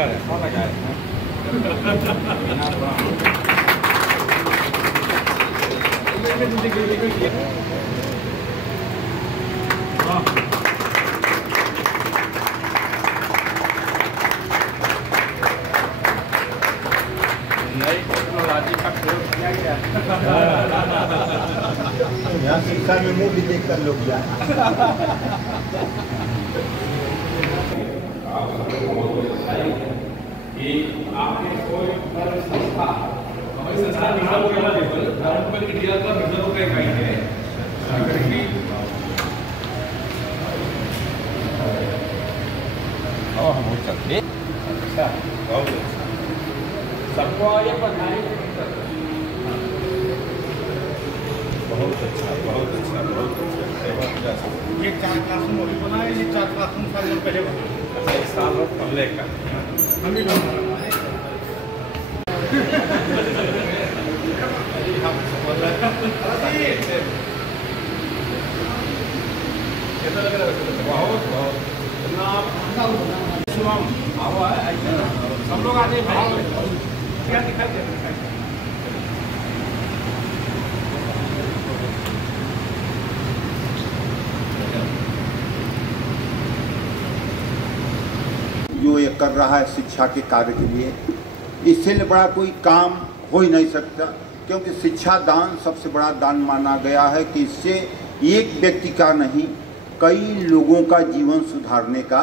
शुक्र है कौन लगाए नई टेक्नोलॉजी का प्रयोग किया गया यहाँ शिक्षा में मुँह भी देख कर लोग जाए। कि आपने कोई संस्था हमारी संस्था निगम इंडिया का रिजर्व का इकाई है अच्छा सबको आगे पढ़ाई बहुत अच्छा बहुत अच्छा बहुत अच्छा। ये 4 क्लासरूम अभी बना है, ये 4 क्लासरूम साल पहले बना। अच्छा इस साल और पहले का हम भी बना कैसा लग रहा है बहुत बहुत इतना हुआ है हम लोग आते हैं क्या दिखाई दे जो ये कर रहा है शिक्षा के कार्य के लिए, इससे बड़ा कोई काम हो ही नहीं सकता, क्योंकि शिक्षा दान सबसे बड़ा दान माना गया है कि इससे एक व्यक्ति का नहीं कई लोगों का जीवन सुधारने का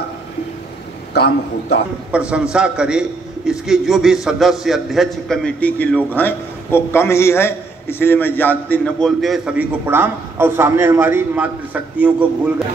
काम होता है। प्रशंसा करे इसके जो भी सदस्य अध्यक्ष कमेटी के लोग हैं वो कम ही है, इसलिए मैं ज़्यादा न बोलते हुए सभी को प्रणाम। और सामने हमारी मातृशक्तियों को भूल गए।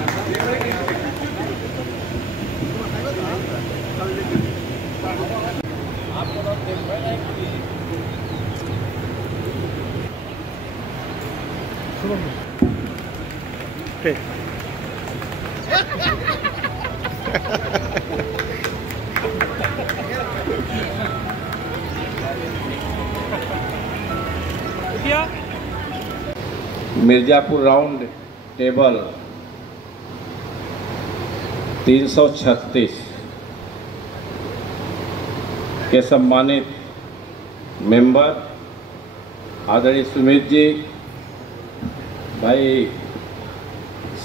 मिर्जापुर राउंड टेबल 336 के सम्मानित मेंबर आदरणीय सुमित जी, भाई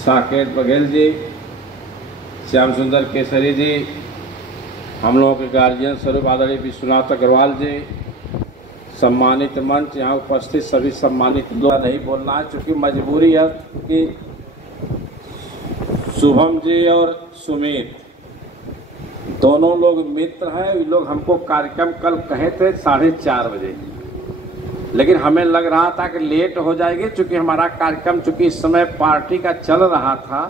साकेत बघेल जी, श्याम सुंदर केसरी जी, हम लोगों के गार्जियन स्वरूप आदरणीय विश्वनाथ अग्रवाल जी, सम्मानित मंच, यहाँ उपस्थित सभी सम्मानित लोग। नहीं बोलना है क्योंकि मजबूरी है कि शुभम जी और सुमित दोनों लोग मित्र हैं। ये लोग हमको कार्यक्रम कल कहे थे 4:30 बजे, लेकिन हमें लग रहा था कि लेट हो जाएगी क्योंकि हमारा कार्यक्रम चूँकि इस समय पार्टी का चल रहा था,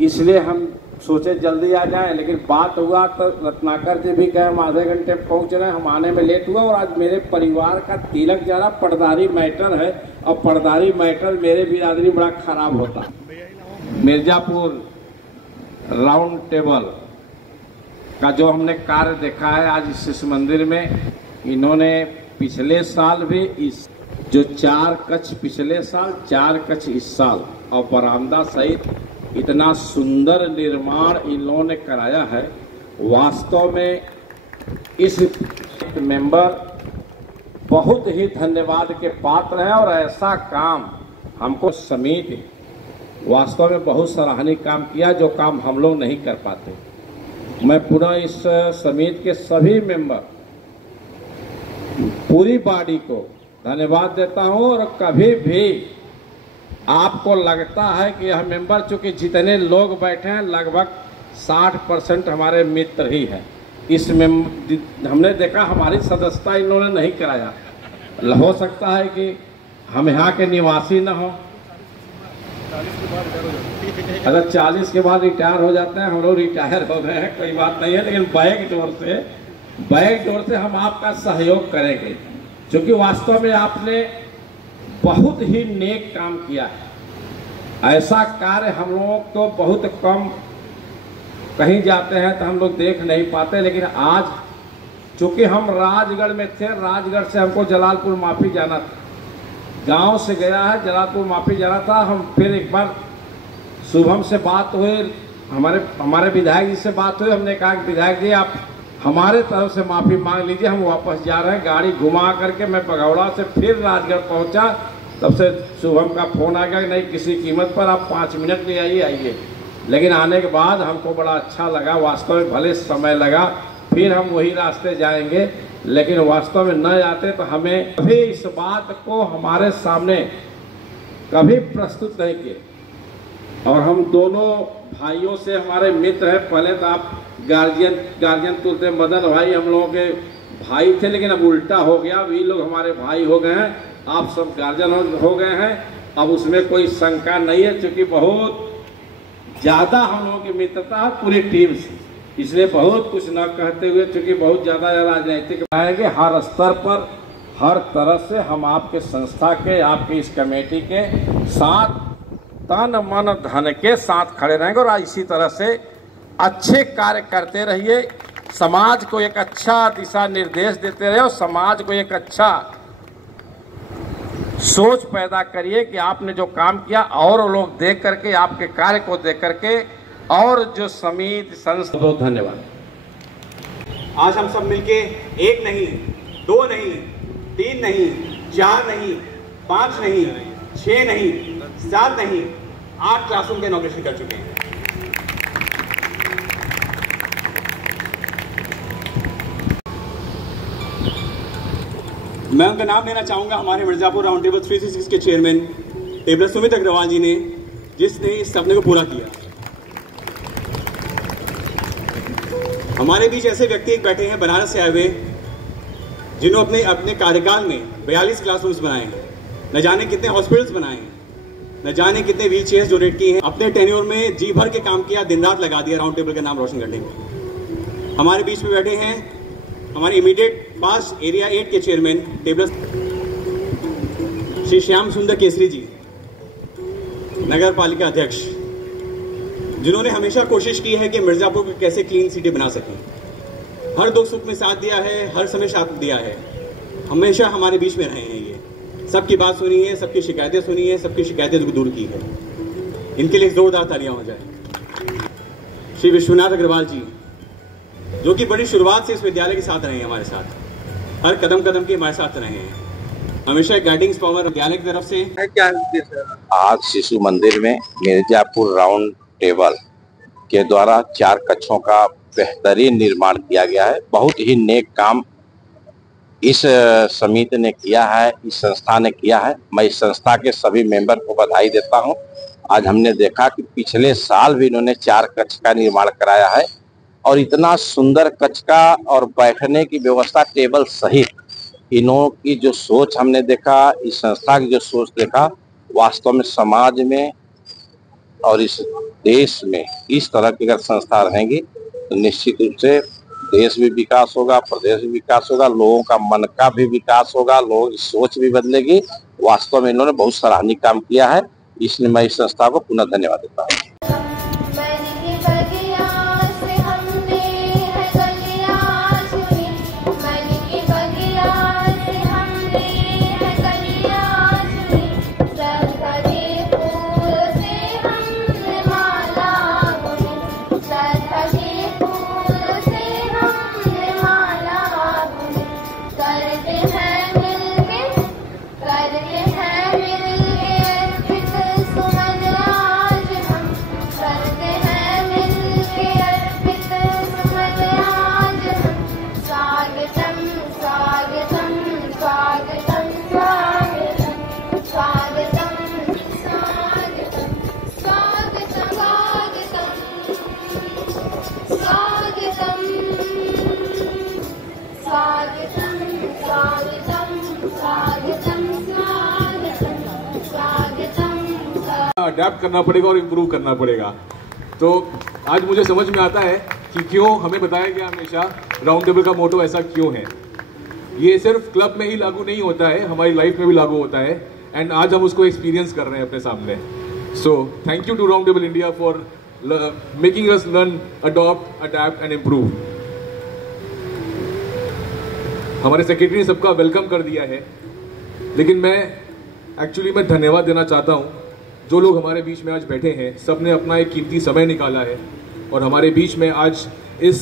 इसलिए हम सोचे जल्दी आ जाएं। लेकिन बात हुआ तो रत्नाकर जी भी कहे हम आधे घंटे पहुंच रहे हैं, हम आने में लेट हुआ। और आज मेरे परिवार का तिलक जरा पटदारी मैटर है और पटदारी मैटर मेरे बिरादरी बड़ा खराब होता। मिर्जापुर राउंड टेबल का जो हमने कार्य देखा है आज इस शिशु मंदिर में, इन्होंने पिछले साल भी इस जो 4 कक्ष पिछले साल, 4 कक्ष इस साल और बरामदा सहित इतना सुंदर निर्माण इन लोगों ने कराया है। वास्तव में इस मेंबर बहुत ही धन्यवाद के पात्र हैं और ऐसा काम हमको समिति वास्तव में बहुत सराहनीय काम किया जो काम हम लोग नहीं कर पाते। मैं पुनः इस समिति के सभी मेंबर पूरी बॉडी को धन्यवाद देता हूं। और कभी भी आपको लगता है कि यह मेंबर चूंकि जितने लोग बैठे हैं लगभग 60% हमारे मित्र ही हैं, इसमें हमने देखा हमारी सदस्यता इन्होंने नहीं कराया। हो सकता है कि हम यहाँ के निवासी न हो, अगर 40 के बाद रिटायर हो जाते हैं, हम लोग रिटायर हो गए हैं, कोई बात नहीं है। लेकिन बैक डोर से हम आपका सहयोग करेंगे क्योंकि वास्तव में आपने बहुत ही नेक काम किया है। ऐसा कार्य हम लोग तो बहुत कम कहीं जाते हैं तो हम लोग देख नहीं पाते, लेकिन आज चूंकि हम राजगढ़ में थे, राजगढ़ से हमको जलालपुर माफी जाना था, गांव से गया है जलालपुर माफी जाना था। हम फिर एक बार शुभम से बात हुई, हमारे विधायक जी से बात हुई, हमने कहा कि विधायक जी आप हमारे तरफ से माफ़ी मांग लीजिए। हम वापस जा रहे हैं, गाड़ी घुमा करके मैं बघौड़ा से फिर राजगढ़ पहुंचा, तब से शुभम का फ़ोन आ गया कि नहीं किसी कीमत पर आप 5 मिनट ले आइए। लेकिन आने के बाद हमको बड़ा अच्छा लगा, वास्तव में भले समय लगा, फिर हम वही रास्ते जाएंगे, लेकिन वास्तव में न जाते तो हमें कभी इस बात को हमारे सामने कभी प्रस्तुत नहीं किए। और हम दोनों भाइयों से हमारे मित्र हैं, पहले तो आप गार्जियन तुलते मदन भाई हम लोगों के भाई थे, लेकिन अब उल्टा हो गया, ये लोग हमारे भाई हो गए हैं, आप सब गार्जियन हो गए हैं। अब उसमें कोई शंका नहीं है, क्योंकि बहुत ज़्यादा हम लोगों की मित्रता है पूरी टीम से, इसलिए बहुत कुछ न कहते हुए, क्योंकि बहुत ज़्यादा राजनीतिक आएंगे हर स्तर पर, हर तरह से हम आपके संस्था के, आपकी इस कमेटी के साथ तन मन धन के साथ खड़े रहेंगे। और इसी तरह से अच्छे कार्य करते रहिए, समाज को एक अच्छा दिशा निर्देश देते रहे और समाज को एक अच्छा सोच पैदा करिए कि आपने जो काम किया और लोग देख करके, आपके कार्य को देख करके, और जो समिति संस्था। बहुत धन्यवाद। आज हम सब मिलके 1 नहीं, 2 नहीं, 3 नहीं, 4 नहीं, 5 नहीं, 6 नहीं, 7 नहीं, 8 क्लासरूम के इनॉग्रेशन कर चुके हैं। मैं उनका नाम लेना चाहूंगा, हमारे मिर्जापुर राउंड टेबल 366 के चेयरमैन टेबलर सुमित अग्रवाल जी ने, जिसने इस सपने को पूरा किया। हमारे बीच ऐसे व्यक्ति बैठे हैं बनारस से आए हुए, जिन्होंने अपने कार्यकाल में 42 क्लासरूम्स बनाए हैं, न जाने कितने हॉस्पिटल्स बनाए हैं, न जाने कितने व्हील चेयर्स डोनेट किए हैं, अपने टेन्योर में जी भर के काम किया, दिन रात लगा दिया राउंड टेबल का नाम रोशन करने में। हमारे बीच में बैठे हैं हमारे इमीडिएट पास एरिया 8 के चेयरमैन टेबलर श्री श्याम सुंदर केसरी जी, नगर पालिका अध्यक्ष, जिन्होंने हमेशा कोशिश की है कि मिर्जापुर को कैसे क्लीन सिटी बना सकें। हर दुख सुख में साथ दिया है, हर समय साथ दिया है, हमेशा हमारे बीच में रहे हैं। ये सबकी बात सुनी है, सबकी शिकायतें सुनी है, सबकी शिकायतें दूर की है। इनके लिए जोरदार तालियां हो जाए। श्री विश्वनाथ अग्रवाल जी, जो कि बड़ी शुरुआत से इस विद्यालय के साथ रहे हैं, हमारे साथ हर कदम कदम के हमारे साथ रहे हैं, हमेशा गाइडिंग पावर विद्यालय की तरफ से। क्या आज शिशु मंदिर में मिर्जापुर राउंड टेबल के द्वारा 4 कक्षों का बेहतरीन निर्माण किया गया है। बहुत ही नेक काम इस समिति ने किया है, इस संस्था ने किया है। मैं इस संस्था के सभी मेंबर को बधाई देता हूं। आज हमने देखा कि पिछले साल भी इन्होंने 4 कक्ष का निर्माण कराया है, और इतना सुंदर कक्ष का और बैठने की व्यवस्था टेबल सहित, इन्हों की जो सोच हमने देखा, इस संस्था की जो सोच देखा, वास्तव में समाज में और इस देश में इस तरह की अगर संस्था रहेंगी तो निश्चित रूप से देश भी विकास होगा, प्रदेश भी विकास होगा, लोगों का मन का भी विकास होगा, लोगों की सोच भी बदलेगी। वास्तव में इन्होंने बहुत सराहनीय काम किया है, इसलिए मैं इस संस्था को पुनः धन्यवाद देता हूँ। अडैप्ट करना पड़ेगा और इम्प्रूव करना पड़ेगा। तो आज मुझे समझ में आता है कि क्यों हमें बताया गया हमेशा राउंड टेबल का मोटो ऐसा क्यों है। ये सिर्फ क्लब में ही लागू नहीं होता है, हमारी लाइफ में भी लागू होता है, एंड आज हम उसको एक्सपीरियंस कर रहे हैं अपने सामने। So thank you to round table India for making us learn, adopt, adapt and improve. हमारे सेक्रेटरी ने सबका वेलकम कर दिया है, लेकिन मैं धन्यवाद देना चाहता हूँ जो लोग हमारे बीच में आज बैठे हैं। सब ने अपना एक कीमती समय निकाला है और हमारे बीच में आज इस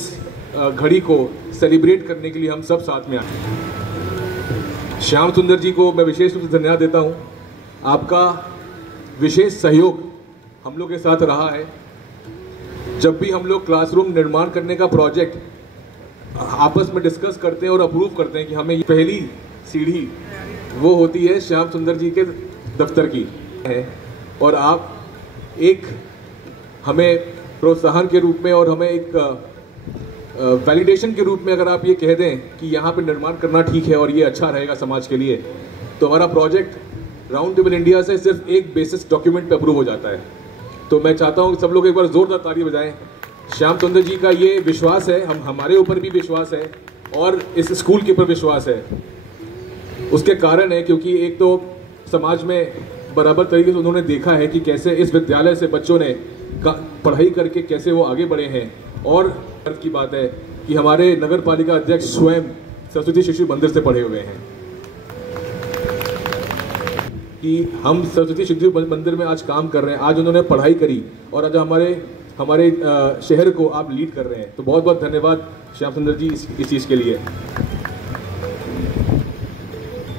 घड़ी को सेलिब्रेट करने के लिए हम सब साथ में आए। श्याम सुंदर जी को मैं विशेष रूप से धन्यवाद देता हूँ। आपका विशेष सहयोग हम लोग के साथ रहा है। जब भी हम लोग क्लासरूम निर्माण करने का प्रोजेक्ट आपस में डिस्कस करते हैं और अप्रूव करते हैं कि हमें पहली सीढ़ी वो होती है श्याम सुंदर जी के दफ्तर की है, और आप एक हमें प्रोत्साहन के रूप में और हमें एक वैलिडेशन के रूप में अगर आप ये कह दें कि यहाँ पे निर्माण करना ठीक है और ये अच्छा रहेगा समाज के लिए, तो हमारा प्रोजेक्ट राउंड टेबल इंडिया से सिर्फ एक बेसिस डॉक्यूमेंट पे अप्रूव हो जाता है। तो मैं चाहता हूँ कि सब लोग एक बार जोरदार ताली बजाएं। श्याम सुंदर जी का ये विश्वास है, हमारे ऊपर भी विश्वास है और इस स्कूल के ऊपर विश्वास है। उसके कारण है क्योंकि एक तो समाज में बराबर तरीके से उन्होंने देखा है कि कैसे इस विद्यालय से बच्चों ने पढ़ाई करके कैसे वो आगे बढ़े हैं, और गर्व की बात है कि हमारे नगर पालिका अध्यक्ष स्वयं सरस्वती शिशु मंदिर से पढ़े हुए हैं, कि हम सरस्वती शिशु मंदिर में आज काम कर रहे हैं। आज उन्होंने पढ़ाई करी और आज हमारे शहर को आप लीड कर रहे हैं। तो बहुत बहुत धन्यवाद श्याम सुंदर जी इस चीज़ के लिए।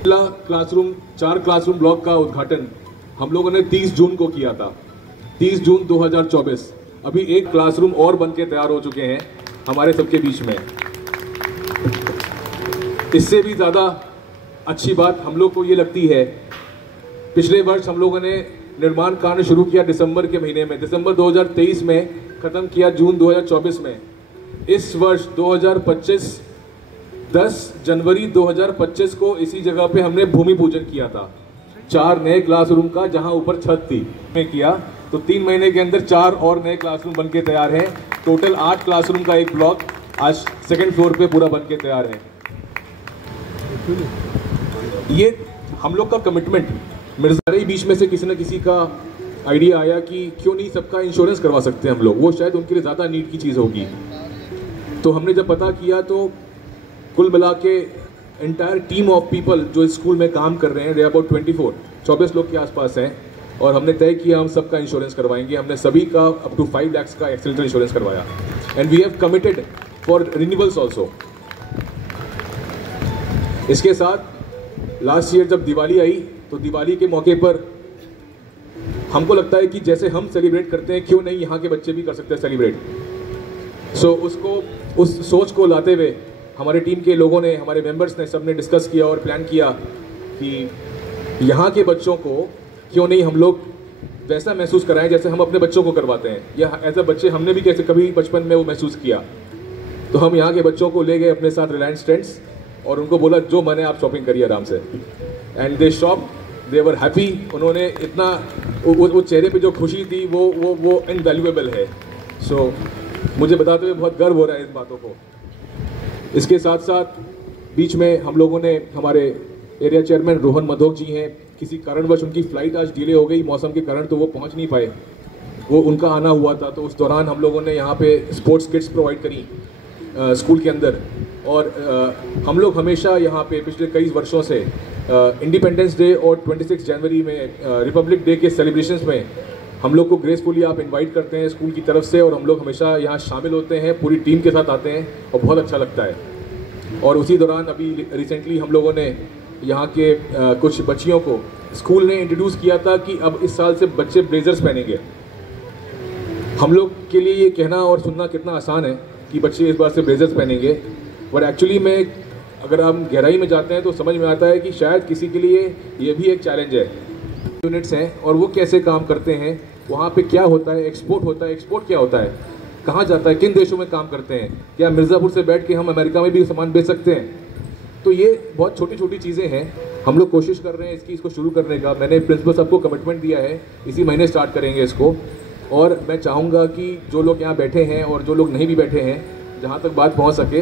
क्लासरूम 4 क्लासरूम ब्लॉक का उद्घाटन हम लोगों ने 30 जून को किया था, 30 जून 2024। अभी एक क्लासरूम और बन के तैयार हो चुके हैं हमारे सबके बीच में। इससे भी ज़्यादा अच्छी बात हम लोग को ये लगती है, पिछले वर्ष हम लोगों ने निर्माण कार्य शुरू किया दिसंबर के महीने में, दिसंबर 2023 में ख़त्म किया जून 2024 में। इस वर्ष 2025 10 जनवरी 2025 को इसी जगह पे हमने भूमि पूजन किया था 4 नए क्लासरूम का, जहां ऊपर छत थी में किया। तो 3 महीने के अंदर 4 और नए क्लासरूम बन के तैयार हैं। टोटल 8 क्लासरूम का एक ब्लॉक आज सेकंड फ्लोर पे पूरा बन के तैयार है। ये हम लोग का कमिटमेंट, मिर्जारे बीच में से किसी न किसी का आइडिया आया कि क्यों नहीं सबका इंश्योरेंस करवा सकते हैं हम लोग, वो शायद उनके लिए ज़्यादा नीड की चीज़ होगी। तो हमने जब पता किया तो कुल मिला के एंटायर टीम ऑफ पीपल जो इस स्कूल में काम कर रहे हैं, दे अबाउट 24 लोग के आसपास हैं, और हमने तय किया हम सबका इंश्योरेंस करवाएंगे। हमने सभी का अप टू 5 लाख का एक्सीडेंटल इंश्योरेंस करवाया, and we have committed for renewals also. इसके साथ लास्ट ईयर जब दिवाली आई तो दिवाली के मौके पर हमको लगता है कि जैसे हम सेलिब्रेट करते हैं, क्यों नहीं यहाँ के बच्चे भी कर सकते हैं सेलिब्रेट। सो उस सोच को लाते हुए हमारे टीम के लोगों ने, हमारे मेंबर्स ने, सबने डिस्कस किया और प्लान किया कि यहाँ के बच्चों को क्यों नहीं हम लोग वैसा महसूस कराएं जैसे हम अपने बच्चों को करवाते हैं, या ऐसा बच्चे हमने भी कैसे कभी बचपन में वो महसूस किया। तो हम यहाँ के बच्चों को ले गए अपने साथ रिलायंस ट्रेंड्स और उनको बोला जो मने आप शॉपिंग करिए आराम से, and they shop, they were happy. उन्होंने इतना वो चेहरे पे जो खुशी थी वो इनवैल्यूएबल है। सो मुझे बताते हुए बहुत गर्व हो रहा है इन बातों को। इसके साथ साथ बीच में हम लोगों ने, हमारे एरिया चेयरमैन रोहन मधोक जी हैं, किसी कारणवश उनकी फ़्लाइट आज डिले हो गई मौसम के कारण, तो वो पहुंच नहीं पाए, वो उनका आना हुआ था। तो उस दौरान हम लोगों ने यहाँ पे स्पोर्ट्स किट्स प्रोवाइड करी स्कूल के अंदर। और हम लोग हमेशा यहाँ पे पिछले कई वर्षों से इंडिपेंडेंस डे और 26 जनवरी में रिपब्लिक डे के सेलिब्रेशंस में हम लोग को ग्रेसफुली आप इनवाइट करते हैं स्कूल की तरफ से, और हम लोग हमेशा यहाँ शामिल होते हैं, पूरी टीम के साथ आते हैं और बहुत अच्छा लगता है। और उसी दौरान अभी रिसेंटली हम लोगों ने यहाँ के कुछ बच्चियों को स्कूल ने इंट्रोड्यूस किया था कि अब इस साल से बच्चे ब्लेजर्स पहनेंगे। हम लोग के लिए ये कहना और सुनना कितना आसान है कि बच्चे इस बार से ब्लेजर्स पहनेंगे, बट एक्चुअली में अगर हम गहराई में जाते हैं तो समझ में आता है कि शायद किसी के लिए ये भी एक चैलेंज है। यूनिट्स हैं और वो कैसे काम करते हैं, वहाँ पे क्या होता है, एक्सपोर्ट होता है, एक्सपोर्ट क्या होता है, कहाँ जाता है, किन देशों में काम करते हैं, क्या मिर्ज़ापुर से बैठ के हम अमेरिका में भी सामान बेच सकते हैं। तो ये बहुत छोटी छोटी चीज़ें हैं। हम लोग कोशिश कर रहे हैं इसको शुरू करने का। मैंने प्रिंसिपल साहब को कमिटमेंट दिया है, इसी महीने स्टार्ट करेंगे इसको। और मैं चाहूँगा कि जो लोग यहाँ बैठे हैं और जो लोग नहीं भी बैठे हैं, जहाँ तक बात पहुँच सके,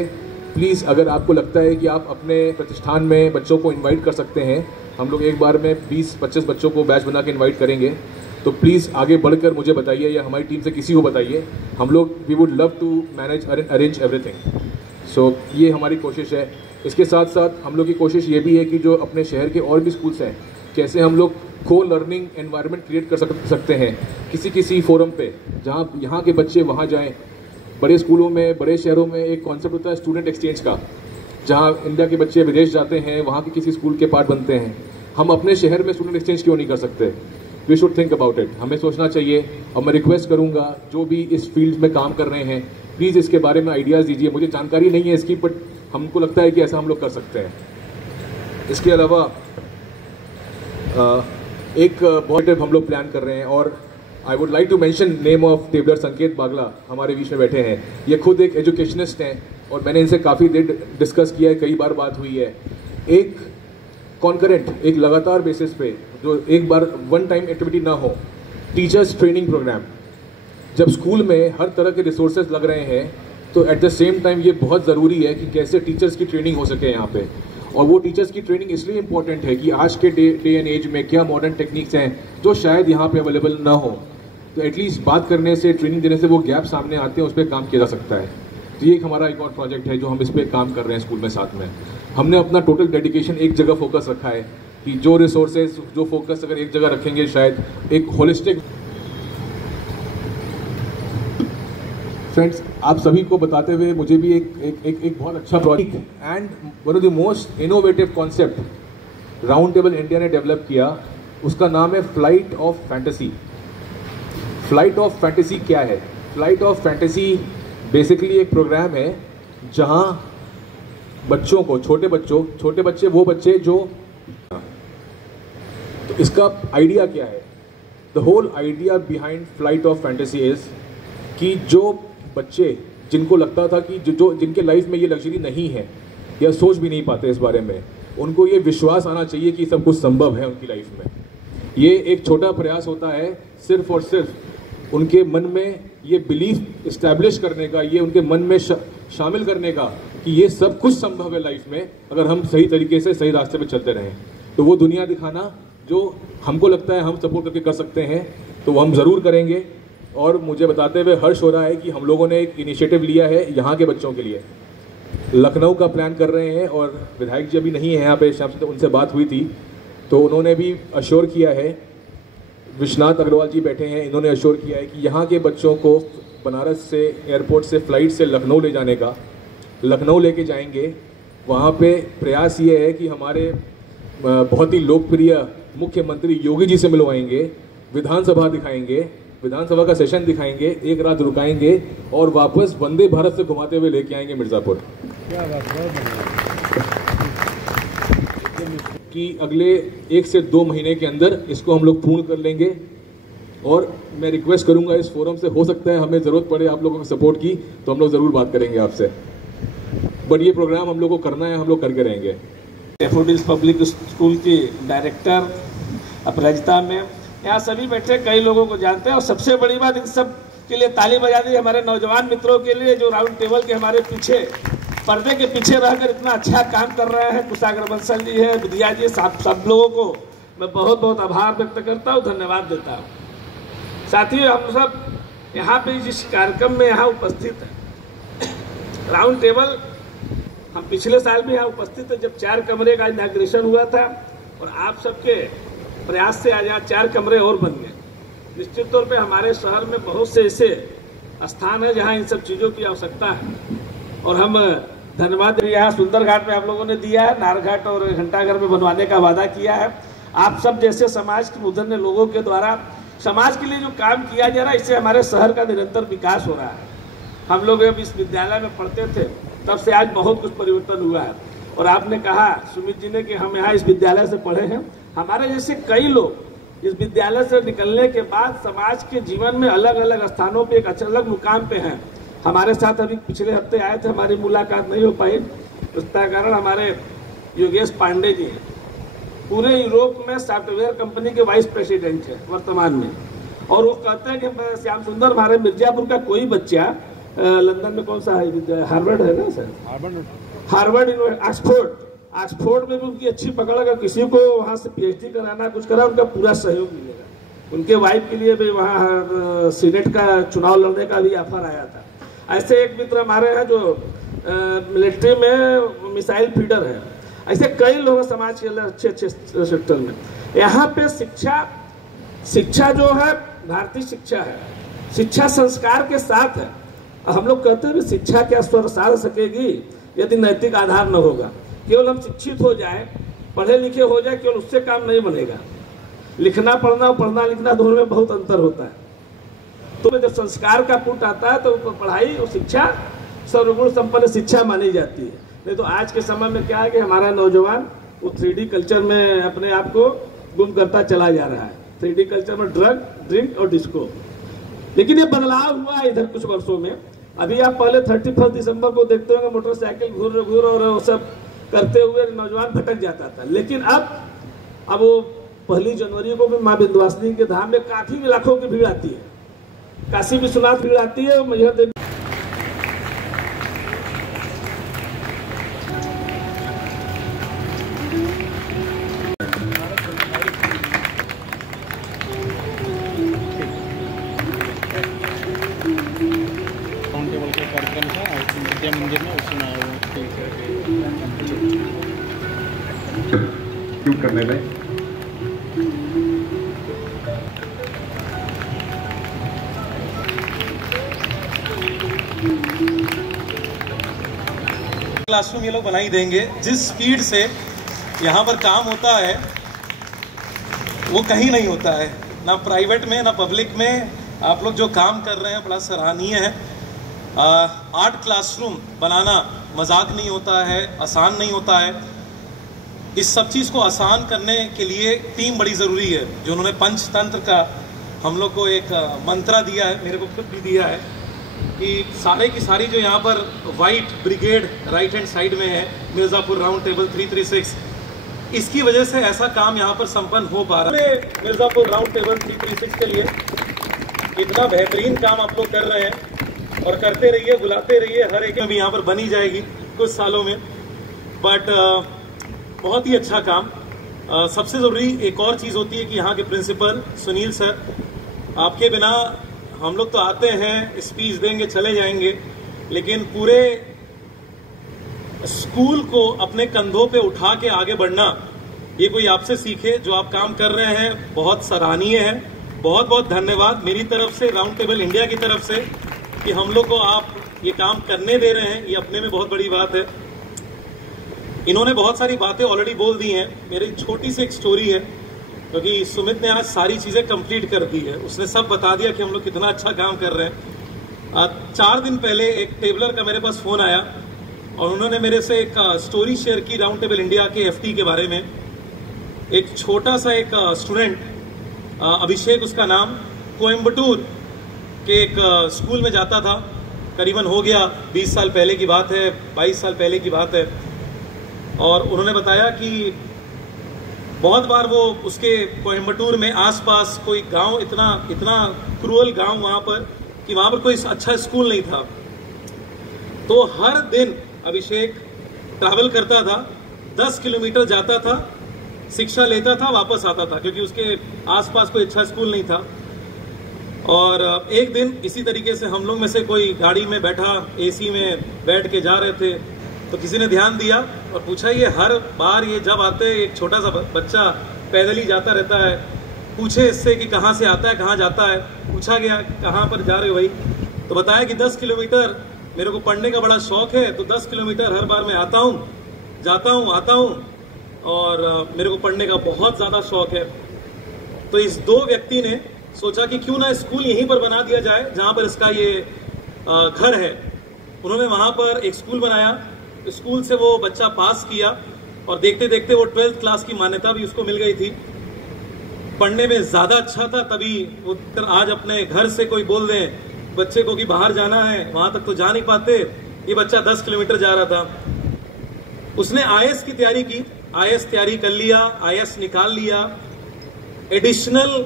प्लीज़ अगर आपको लगता है कि आप अपने प्रतिष्ठान में बच्चों को इन्वाइट कर सकते हैं, हम लोग एक बार में 20-25 बच्चों को बैच बना के इन्वाइट करेंगे, तो प्लीज़ आगे बढ़कर मुझे बताइए या हमारी टीम से किसी को बताइए। हम लोग we would love to manage arrange everything. So ये हमारी कोशिश है। इसके साथ साथ हम लोग की कोशिश ये भी है कि जो अपने शहर के और भी स्कूल्स हैं, कैसे हम लोग को लर्निंग एनवायरनमेंट क्रिएट कर सकते हैं किसी फोरम पे, जहाँ यहाँ के बच्चे वहाँ जाएं बड़े स्कूलों में, बड़े शहरों में एक कॉन्सेप्ट होता है स्टूडेंट एक्सचेंज का, जहाँ इंडिया के बच्चे विदेश जाते हैं, वहाँ के किसी स्कूल के पार्ट बनते हैं। हम अपने शहर में स्टूडेंट एक्सचेंज क्यों नहीं कर सकते? We should think about it, हमें सोचना चाहिए। और मैं रिक्वेस्ट करूँगा जो भी इस फील्ड में काम कर रहे हैं, प्लीज़ इसके बारे में आइडियाज़ दीजिए। मुझे जानकारी नहीं है इसकी, बट हमको लगता है कि ऐसा हम लोग कर सकते हैं। इसके अलावा एक बहुत हम लोग प्लान कर रहे हैं, और I would like to mention name of tabla Sanket Bagla हमारे बीच में बैठे हैं। ये खुद एक एजुकेशनिस्ट हैं और मैंने इनसे काफ़ी देर डिस्कस किया है, कई बार बात हुई है। एक कॉन्करेंट, एक लगातार बेसिस पे, जो एक बार वन टाइम एक्टिविटी ना हो, टीचर्स ट्रेनिंग प्रोग्राम। जब स्कूल में हर तरह के रिसोर्सेज लग रहे हैं तो एट द सेम टाइम ये बहुत ज़रूरी है कि कैसे टीचर्स की ट्रेनिंग हो सके यहाँ पे। और वो टीचर्स की ट्रेनिंग इसलिए इम्पॉर्टेंट है कि आज के डे एंड एज में क्या मॉडर्न टेक्निक्स हैं जो शायद यहाँ पे अवेलेबल ना हो, तो एटलीस्ट बात करने से, ट्रेनिंग देने से वो गैप सामने आते हैं, उस पर काम किया जा सकता है। तो ये एक हमारा एक और प्रोजेक्ट है जो हम इस पर काम कर रहे हैं स्कूल में साथ में। हमने अपना टोटल डेडिकेशन एक जगह फोकस रखा है कि जो रिसोर्सेज, जो फोकस अगर एक जगह रखेंगे शायद एक होलिस्टिक। फ्रेंड्स, आप सभी को बताते हुए मुझे भी एक बहुत अच्छा project and one of the most innovative concept round table India ने डेवलप किया, उसका नाम है flight of fantasy. Flight of fantasy क्या है? फ्लाइट ऑफ फैंटेसी बेसिकली एक प्रोग्राम है जहां बच्चों को, छोटे बच्चे वो बच्चे जो, तो इसका आइडिया क्या है? The whole idea behind flight of fantasy is कि जो बच्चे जिनको लगता था कि जो जिनके लाइफ में ये लग्जरी नहीं है या सोच भी नहीं पाते इस बारे में, उनको ये विश्वास आना चाहिए कि सब कुछ संभव है उनकी लाइफ में। ये एक छोटा प्रयास होता है सिर्फ और सिर्फ उनके मन में ये बिलीफ इस्टेब्लिश करने का, ये उनके मन में शामिल करने का कि ये सब कुछ संभव है लाइफ में अगर हम सही तरीके से सही रास्ते पे चलते रहें। तो वो दुनिया दिखाना जो हमको लगता है हम सपोर्ट करके कर सकते हैं, तो वो हम ज़रूर करेंगे। और मुझे बताते हुए हर्ष हो रहा है कि हम लोगों ने एक इनिशिएटिव लिया है यहाँ के बच्चों के लिए। लखनऊ का प्लान कर रहे हैं और विधायक जी अभी नहीं है यहाँ पे, शाम से उनसे बात हुई थी तो उन्होंने भी अश्योर किया है, विश्वनाथ अग्रवाल जी बैठे हैं, इन्होंने अश्योर किया है कि यहाँ के बच्चों को बनारस से एयरपोर्ट से फ़्लाइट से लखनऊ ले जाने का, लखनऊ लेके जाएंगे। वहाँ पे प्रयास ये है कि हमारे बहुत ही लोकप्रिय मुख्यमंत्री योगी जी से मिलवाएंगे, विधानसभा दिखाएंगे, विधानसभा का सेशन दिखाएंगे, एक रात रुकाएंगे और वापस वंदे भारत से घुमाते हुए लेके आएंगे मिर्ज़ापुर। कि अगले 1 से 2 महीने के अंदर इसको हम लोग पूर्ण कर लेंगे। और मैं रिक्वेस्ट करूंगा इस फोरम से, हो सकता है हमें ज़रूरत पड़े आप लोगों की सपोर्ट की तो हम लोग ज़रूर बात करेंगे आपसे, बट ये प्रोग्राम हम लोग को करना है, हम लोग करके रहेंगे। डैफोडिल्स पब्लिक स्कूल की डायरेक्टर अपराजिता में यहाँ सभी बैठे कई लोगों को जानते हैं। और सबसे बड़ी बात, इन सब के लिए ताली बजा दी हमारे नौजवान मित्रों के लिए जो राउंड टेबल के हमारे पीछे, पर्दे के पीछे रहकर इतना अच्छा काम कर रहे हैं। कुशाग्र बंसल जी है, विद्या जी, सब लोगों को मैं बहुत बहुत आभार व्यक्त करता हूँ, धन्यवाद देता हूँ। साथियों, हम सब यहाँ पे जिस कार्यक्रम में यहाँ उपस्थित है, राउंड टेबल, हम पिछले साल भी यहाँ उपस्थित है जब 4 कमरे का इनॉग्रेशन हुआ था और आप सबके प्रयास से आज यहाँ 4 कमरे और बन गए। निश्चित तौर पे हमारे शहर में बहुत से ऐसे स्थान है जहाँ इन सब चीज़ों की आवश्यकता है और हम धन्यवाद। यहाँ सुंदर घाट में आप लोगों ने दिया है, नार घाट और घंटाघर में बनवाने का वादा किया है। आप सब जैसे समाज के मुधन्य लोगों के द्वारा समाज के लिए जो काम किया जा रहा है, इससे हमारे शहर का निरंतर विकास हो रहा है। हम लोग जब इस विद्यालय में पढ़ते थे तब से आज बहुत कुछ परिवर्तन हुआ है। और आपने कहा सुमित जी ने कि हम यहाँ इस विद्यालय से पढ़े हैं, हमारे जैसे कई लोग इस विद्यालय से निकलने के बाद समाज के जीवन में अलग अलग स्थानों पे एक अलग मुकाम पे हैं। हमारे साथ अभी पिछले हफ्ते आए थे, हमारी मुलाकात नहीं हो पाई, उसका कारण हमारे योगेश पांडे जी हैं, पूरे यूरोप में सॉफ्टवेयर कंपनी के वाइस प्रेसिडेंट है वर्तमान में। और वो कहते हैं कि श्याम सुंदर, हमारे मिर्जापुर का कोई बच्चा लंदन में कौन सा है, हार्वर्ड है ना सर, हार्वर्ड, ऑक्सफोर्ड में भी उनकी अच्छी पकड़, अगर किसी को वहाँ से PhD कराना, कुछ करा, उनका पूरा सहयोग मिलेगा। उनके वाइफ के लिए भी वहाँ सीनेट का चुनाव लड़ने का भी ऑफर आया था। ऐसे एक मित्र हमारे हैं जो मिलिट्री में मिसाइल फीडर है। ऐसे कई लोग समाज के अच्छे अच्छे सेक्टर में। यहाँ पे शिक्षा जो है भारतीय शिक्षा है, शिक्षा संस्कार के साथ है। हम लोग कहते हैं शिक्षा क्या स्वर साध सकेगी यदि नैतिक आधार न होगा। केवल हम शिक्षित हो जाए, पढ़े लिखे हो जाए, केवल उससे काम नहीं बनेगा। लिखना पढ़ना और पढ़ना लिखना दोनों में बहुत अंतर होता है। तो जब संस्कार का पुट आता है तो पढ़ाई और शिक्षा सर्वगुण संपन्न शिक्षा मानी जाती है। नहीं तो आज के समय में क्या है कि हमारा नौजवान वो 3D कल्चर में अपने आप को गुम करता चला जा रहा है। 3D कल्चर में ड्रग, ड्रिंक और डिस्को। लेकिन ये बदलाव हुआ है इधर कुछ वर्षों में। अभी आप पहले 31 दिसंबर को देखते होंगे मोटरसाइकिल घूर और वो सब करते हुए नौजवान भटक जाता था। लेकिन अब वो 1 जनवरी को भी माँ विंध्यवासिनी के धाम में काफी लाखों की भीड़ आती है। काशी विश्वनाथ भीड़ आती है और मैहर देवी टेबल का कार्यक्रम था विद्या मंदिर में, उसमें क्यों करने में क्लासरूम ये लोग बना ही देंगे। जिस स्पीड से यहाँ पर काम होता है वो कहीं नहीं होता है, ना प्राइवेट में ना पब्लिक में। आप लोग जो काम कर रहे हैं बड़ा सराहनीय है। 8 क्लासरूम बनाना मजाक नहीं होता है, आसान नहीं होता है। इस सब चीज़ को आसान करने के लिए टीम बड़ी ज़रूरी है। जो उन्होंने पंचतंत्र का हम लोग को एक मंत्रा दिया है, मेरे को खुद भी दिया है कि सारे की सारी जो यहाँ पर white brigade right hand side में है, मिर्ज़ापुर राउंड टेबल 336, इसकी वजह से ऐसा काम यहाँ पर संपन्न हो पा रहा है। मिर्ज़ापुर राउंड टेबल 336 के लिए इतना बेहतरीन काम आप लोग कर रहे हैं और करते रहिए, बुलाते रहिए। हर एक में भी यहाँ पर बनी जाएगी कुछ सालों में। बट बहुत ही अच्छा काम। सबसे ज़रूरी एक और चीज़ होती है कि यहाँ के प्रिंसिपल सुनील सर, आपके बिना हम लोग तो आते हैं, स्पीच देंगे, चले जाएंगे, लेकिन पूरे स्कूल को अपने कंधों पे उठा के आगे बढ़ना, ये कोई आपसे सीखे। जो आप काम कर रहे हैं बहुत सराहनीय है। बहुत बहुत धन्यवाद मेरी तरफ से, राउंड टेबल इंडिया की तरफ से, कि हम लोग को आप ये काम करने दे रहे हैं। ये अपने में बहुत बड़ी बात है। इन्होंने बहुत सारी बातें ऑलरेडी बोल दी हैं। मेरी छोटी सी एक स्टोरी है, क्योंकि सुमित ने आज सारी चीज़ें कंप्लीट कर दी है। उसने सब बता दिया कि हम लोग कितना अच्छा काम कर रहे हैं। 4 दिन पहले एक टेबलर का मेरे पास फ़ोन आया और उन्होंने मेरे से एक स्टोरी शेयर की राउंड टेबल इंडिया के FT के बारे में। एक छोटा सा एक स्टूडेंट, अभिषेक उसका नाम, कोयम्बटूर के एक स्कूल में जाता था। करीबन हो गया 20 साल पहले की बात है, 22 साल पहले की बात है। और उन्होंने बताया कि बहुत बार वो उसके कोयम्बटूर में आसपास कोई गांव, इतना क्रूअल गांव वहाँ पर, कि वहाँ पर कोई अच्छा स्कूल नहीं था। तो हर दिन अभिषेक ट्रैवल करता था, 10 किलोमीटर जाता था, शिक्षा लेता था, वापस आता था, क्योंकि उसके आसपास कोई अच्छा स्कूल नहीं था। और एक दिन इसी तरीके से हम लोग में से कोई गाड़ी में बैठा, AC में बैठ के जा रहे थे, तो किसी ने ध्यान दिया और पूछा, ये हर बार ये जब आते एक छोटा सा बच्चा पैदल ही जाता रहता है, पूछे इससे कि कहाँ से आता है, कहाँ जाता है। पूछा गया कहाँ पर जा रहे हो भाई, तो बताया कि 10 किलोमीटर, मेरे को पढ़ने का बड़ा शौक है, तो 10 किलोमीटर हर बार मैं आता हूँ, जाता हूँ, आता हूँ, और मेरे को पढ़ने का बहुत ज़्यादा शौक है। तो इस 2 व्यक्ति ने सोचा कि क्यों ना स्कूल यहीं पर बना दिया जाए जहाँ पर इसका ये घर है। उन्होंने वहाँ पर एक स्कूल बनाया। स्कूल से वो बच्चा पास किया और देखते देखते वो 12th क्लास की मान्यता भी उसको मिल गई थी। पढ़ने में ज़्यादा अच्छा था। तभी वो आज अपने घर से कोई बोल दें बच्चे को कि बाहर जाना है, वहाँ तक तो जा नहीं पाते। ये बच्चा 10 किलोमीटर जा रहा था। उसने IAS की तैयारी की, IAS तैयारी कर लिया, IAS निकाल लिया, additional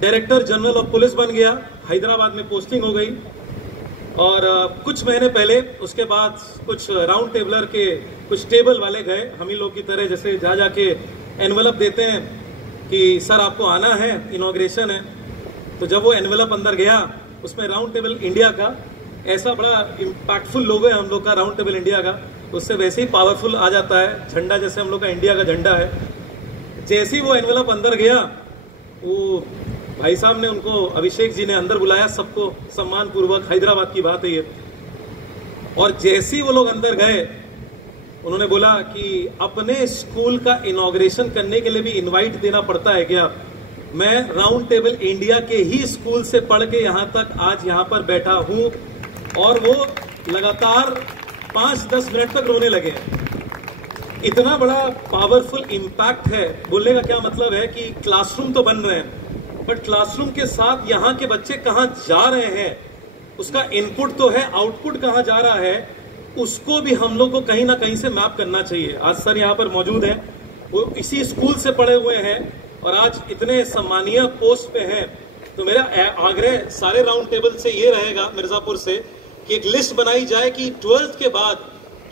director general of police बन गया, हैदराबाद में पोस्टिंग हो गई। और कुछ महीने पहले उसके बाद कुछ राउंड टेबलर के कुछ टेबल वाले गए, हम ही लोग की तरह, जैसे जा जाके एनवलप देते हैं कि सर आपको आना है, इनॉग्रेशन है। तो जब वो एनवलप अंदर गया, उसमें राउंड टेबल इंडिया का ऐसा बड़ा इम्पैक्टफुल लोगो है हम लोग का, राउंड टेबल इंडिया का, उससे वैसे ही पावरफुल आ जाता है झंडा, जैसे हम लोग का इंडिया का झंडा है। जैसे ही वो एनवलप अंदर गया, वो भाई साहब ने उनको, अभिषेक जी ने अंदर बुलाया सबको सम्मान पूर्वक, हैदराबाद की बात है ये, और जैसे ही वो लोग अंदर गए, उन्होंने बोला कि अपने स्कूल का इनॉग्रेशन करने के लिए भी इनवाइट देना पड़ता है क्या? मैं राउंड टेबल इंडिया के ही स्कूल से पढ़ के यहां तक आज यहां पर बैठा हूं, और वो लगातार 5-10 मिनट तक रोने लगे। इतना बड़ा पावरफुल इम्पैक्ट है। बोलने का क्या मतलब है कि क्लासरूम तो बन रहे हैं, बट क्लासरूम के साथ यहाँ के बच्चे कहाँ जा रहे हैं, उसका इनपुट तो है, आउटपुट कहाँ जा रहा है, उसको भी हम लोग को कहीं ना कहीं से मैप करना चाहिए। आज सर यहाँ पर मौजूद हैं, वो इसी स्कूल से पढ़े हुए हैं और आज इतने सम्मानीय पोस्ट पे हैं। तो मेरा आग्रह सारे राउंड टेबल से ये रहेगा, मिर्जापुर से, कि एक लिस्ट बनाई जाए कि 12th के बाद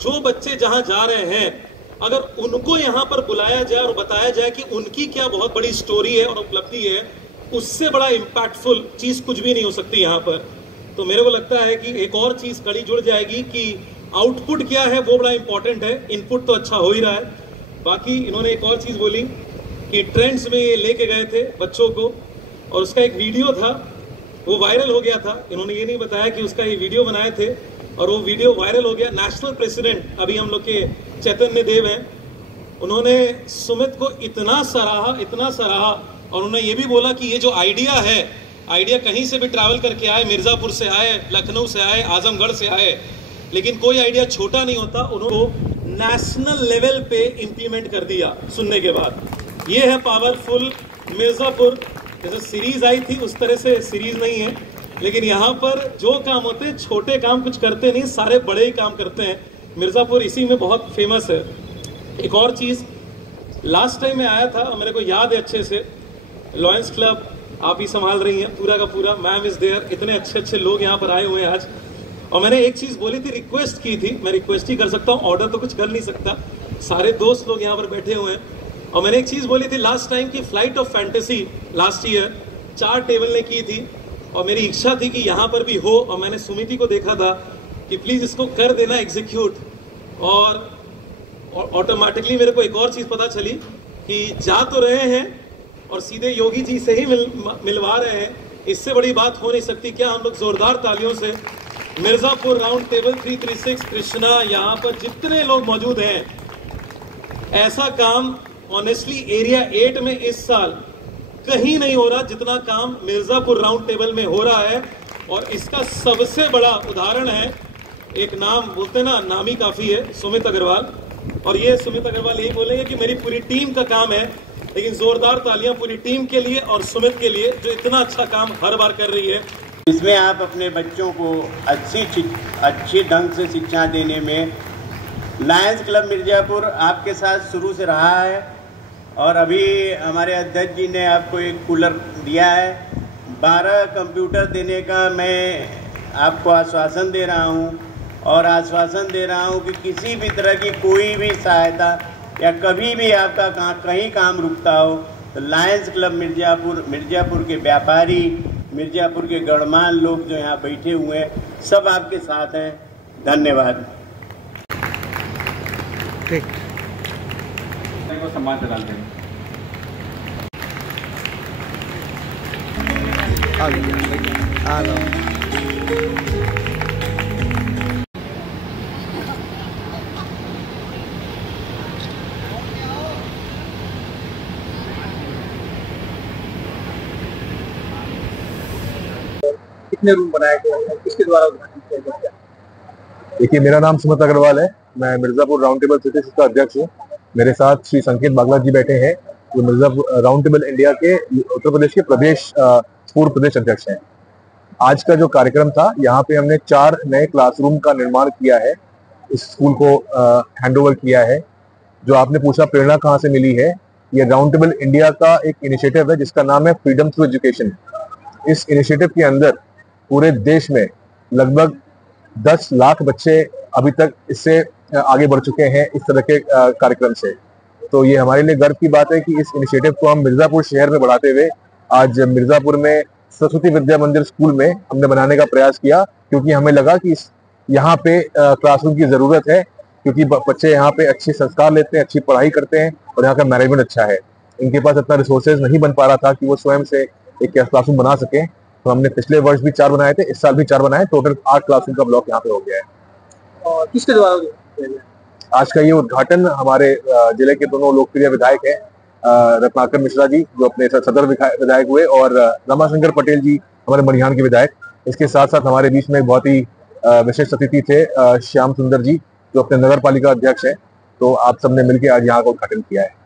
जो बच्चे जहां जा रहे हैं, अगर उनको यहां पर बुलाया जाए और बताया जाए कि उनकी क्या बहुत बड़ी स्टोरी है और उपलब्धि है, उससे बड़ा इम्पैक्टफुल चीज कुछ भी नहीं हो सकती यहां पर। तो मेरे को लगता है कि एक और चीज कड़ी जुड़ जाएगी कि आउटपुट क्या है वो बड़ा इंपॉर्टेंट है, इनपुट तो अच्छा हो ही रहा है। बाकी इन्होंने एक और चीज बोली कि ट्रेंड्स में ये लेके गए थे बच्चों को, और उसका एक वीडियो था, वो वायरल हो गया था। इन्होंने ये नहीं बताया कि उसका ये वीडियो बनाए थे और वो वीडियो वायरल हो गया। नेशनल प्रेसिडेंट अभी हम लोग के चैतन्य देव हैं, उन्होंने सुमित को इतना सराहा, और उन्होंने ये भी बोला कि ये जो आइडिया है, आइडिया कहीं से भी ट्रैवल करके आए, मिर्जापुर से आए, लखनऊ से आए, आजमगढ़ से आए, लेकिन कोई आइडिया छोटा नहीं होता। उन्होंने नेशनल लेवल पे इंप्लीमेंट कर दिया सुनने के बाद। ये है पावरफुल मिर्जापुर। जैसे सीरीज आई थी उस तरह से सीरीज नहीं है, लेकिन यहाँ पर जो काम होते हैं, छोटे काम कुछ करते नहीं, सारे बड़े ही काम करते हैं। मिर्जापुर इसी में बहुत फेमस है। एक और चीज, लास्ट टाइम मैं आया था और मेरे को याद है अच्छे से, लॉयंस क्लब आप ही संभाल रही हैं पूरा का पूरा, मैम इज देयर, इतने अच्छे अच्छे लोग यहाँ पर आए हुए हैं आज। और मैंने एक चीज बोली थी, रिक्वेस्ट की थी, मैं रिक्वेस्ट ही कर सकता हूँ, ऑर्डर तो कुछ कर नहीं सकता, सारे दोस्त लोग यहाँ पर बैठे हुए हैं। और मैंने एक चीज बोली थी लास्ट टाइम की, flight of fantasy last year 4 table ने की थी, और मेरी इच्छा थी कि यहाँ पर भी हो। और मैंने सुमिति को देखा था कि प्लीज इसको कर देना एग्जीक्यूट, और ऑटोमेटिकली मेरे को एक और चीज पता चली कि जा तो रहे हैं और सीधे योगी जी से ही मिलवा रहे हैं। इससे बड़ी बात हो नहीं सकती। क्या हम लोग जोरदार तालियों से मिर्जापुर राउंड टेबल 336 कृष्णा, यहाँ पर जितने लोग मौजूद हैं, ऐसा काम ऑनेस्टली एरिया 8 में इस साल कहीं नहीं हो रहा जितना काम मिर्जापुर राउंड टेबल में हो रहा है। और इसका सबसे बड़ा उदाहरण है, एक नाम बोलते ना, नाम ही काफी है, सुमित अग्रवाल। और ये सुमित अग्रवाल यही बोलेंगे कि मेरी पूरी टीम का काम है, लेकिन जोरदार तालियां पूरी टीम के लिए और सुमित के लिए जो इतना अच्छा काम हर बार कर रही है। इसमें आप अपने बच्चों को अच्छी ढंग से शिक्षा देने में लायंस क्लब मिर्जापुर आपके साथ शुरू से रहा है, और अभी हमारे अध्यक्ष जी ने आपको एक कूलर दिया है। 12 कंप्यूटर देने का मैं आपको आश्वासन दे रहा हूं, और आश्वासन दे रहा हूं कि किसी भी तरह की कोई भी सहायता या कभी भी आपका कहीं काम रुकता हो तो लायंस क्लब मिर्जापुर के व्यापारी, मिर्जापुर के गणमान्य लोग जो यहाँ बैठे हुए हैं, सब आपके साथ हैं। धन्यवाद। ठीक, सम्मान से डालते हैं। आ लो। कितने रूम बनाए गए हैं, किसके द्वारा उद्घाटन किया गया? देखिए, मेरा नाम सुमित अग्रवाल है, मैं मिर्जापुर राउंड टेबल 36 का अध्यक्ष हूँ। मेरे साथ श्री संकेत बागला जी बैठे हैं, जो मिर्जापुर राउंड टेबल इंडिया के उत्तर प्रदेश के पूर्व प्रदेश अध्यक्ष हैं। आज का जो कार्यक्रम था, यहाँ पे हमने 4 नए क्लासरूम का निर्माण किया है, इस स्कूल को हैंडओवर किया है। जो आपने पूछा प्रेरणा कहाँ से मिली है, ये राउंड टेबल इंडिया का एक इनिशिएटिव है जिसका नाम है फ्रीडम थ्रू एजुकेशन। इस इनिशिएटिव के अंदर पूरे देश में लगभग 10 लाख बच्चे अभी तक इससे आगे बढ़ चुके हैं, इस तरह के कार्यक्रम से। तो ये हमारे लिए गर्व की बात है कि इस इनिशिएटिव को हम मिर्जापुर शहर में बढ़ाते हुए आज मिर्जापुर में सरस्वती विद्या मंदिर स्कूल में हमने बनाने का प्रयास किया, क्योंकि हमें लगा कि यहाँ पे क्लासरूम की जरूरत है, क्योंकि बच्चे यहाँ पे अच्छे संस्कार लेते हैं, अच्छी पढ़ाई करते हैं और यहाँ का मैनेजमेंट अच्छा है। इनके पास इतना रिसोर्सेज नहीं बन पा रहा था कि वो स्वयं से एक क्लासरूम बना सके। तो हमने पिछले वर्ष भी 4 बनाए थे, इस साल भी 4 बनाए, टोटल 8 क्लासरूम का ब्लॉक यहाँ पे हो गया है। और किसके द्वारा किया गया? आज का ये उद्घाटन हमारे जिले के दोनों लोकप्रिय विधायक हैं, रत्नाकर मिश्रा जी जो अपने सदर विधायक हुए, और रमाशंकर पटेल जी हमारे मनिहान के विधायक। इसके साथ साथ हमारे बीच में एक बहुत ही विशिष्ट अतिथि थे श्याम सुंदर जी जो अपने नगर पालिका अध्यक्ष हैं। तो आप सबने मिलकर आज यहाँ का उद्घाटन किया है।